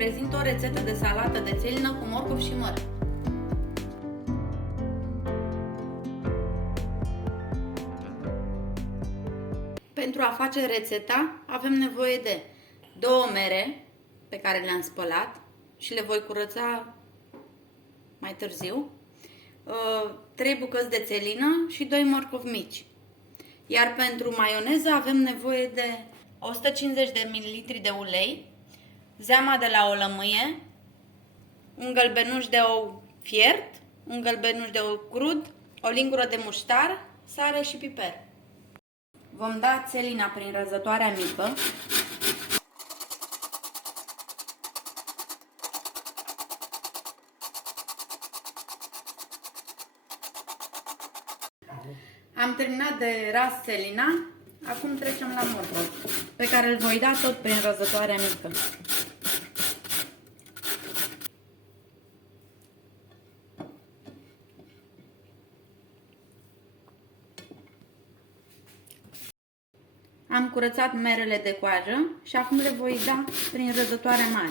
prezint o rețetă de salată de țelină cu morcov și măr. Pentru a face rețeta avem nevoie de 2 mere pe care le-am spălat și le voi curăța mai târziu, 3 bucăți de țelină și 2 morcovi mici. Iar pentru maioneză avem nevoie de 150 de ml de ulei, zeama de la o lămâie, un gălbenuș de ou fiert, un gălbenuș de ou crud, o lingură de muștar, sare și piper. Vom da țelina prin răzătoarea mică. Am terminat de ras țelina, acum trecem la morcov, pe care îl voi da tot prin răzătoarea mică. Am curățat merele de coajă și acum le voi da prin răzătoarea mare.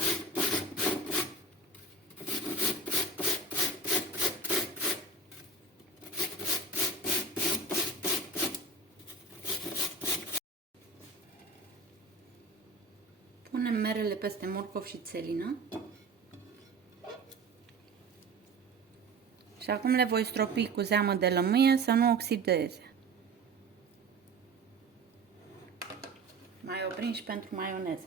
Punem merele peste morcov și țelină. Și acum le voi stropi cu zeamă de lămâie să nu oxideze. Mai oprim și pentru maioneză.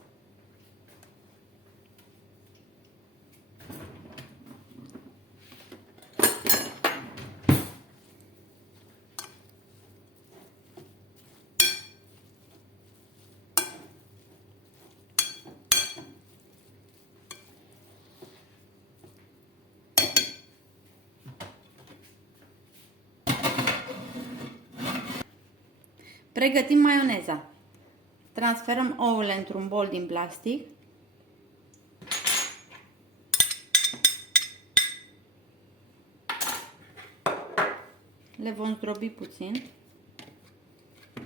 Pregătim maioneza. Transferăm ouăle într-un bol din plastic. Le vom zdrobi puțin.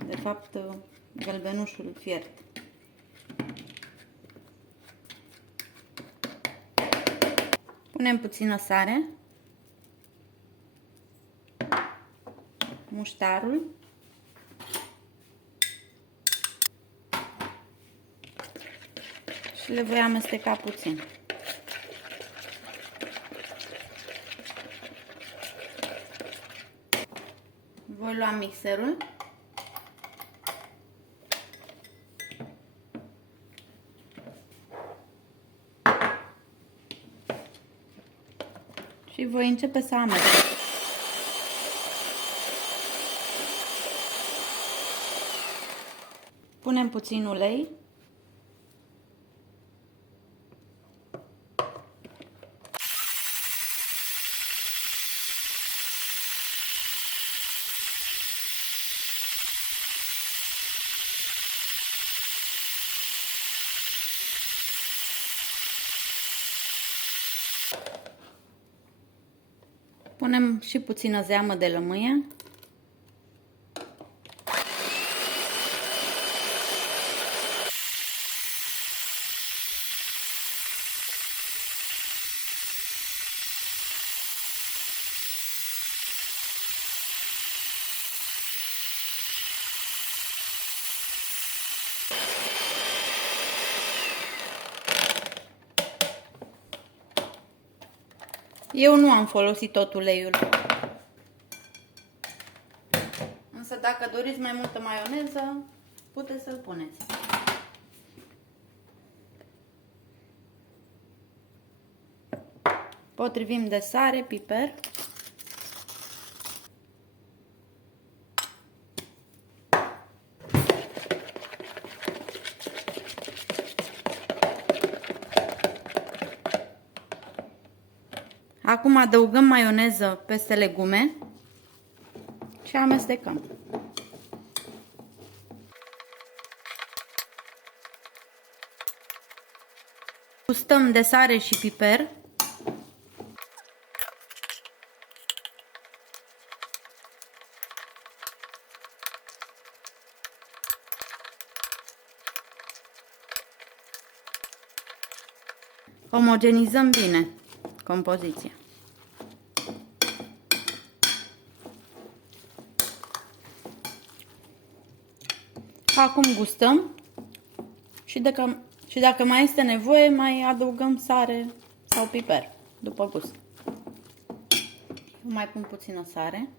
De fapt, gălbenușul fiert. Punem puțină sare, muștarul, și le voi amesteca puțin. Voi lua mixerul și voi începe să amestec. Punem puțin ulei. Punem și puțină zeamă de lămâie. Eu nu am folosit tot uleiul. Însă dacă doriți mai multă maioneză, puteți să-l puneți. Potrivim de sare, piper. Acum adăugăm maioneză peste legume și amestecăm. Gustăm de sare și piper. Omogenizăm bine compoziția. Acum gustăm și dacă mai este nevoie, mai adăugăm sare sau piper, după gust. Mai pun puțină sare.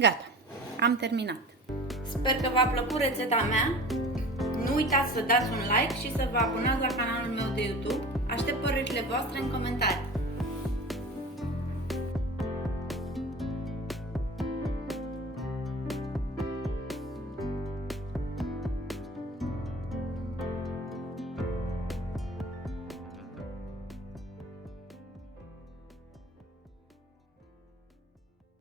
Gata, am terminat. Sper că v-a plăcut rețeta mea. Nu uitați să dați un like și să vă abonați la canalul meu de YouTube. Aștept părerile voastre în comentarii.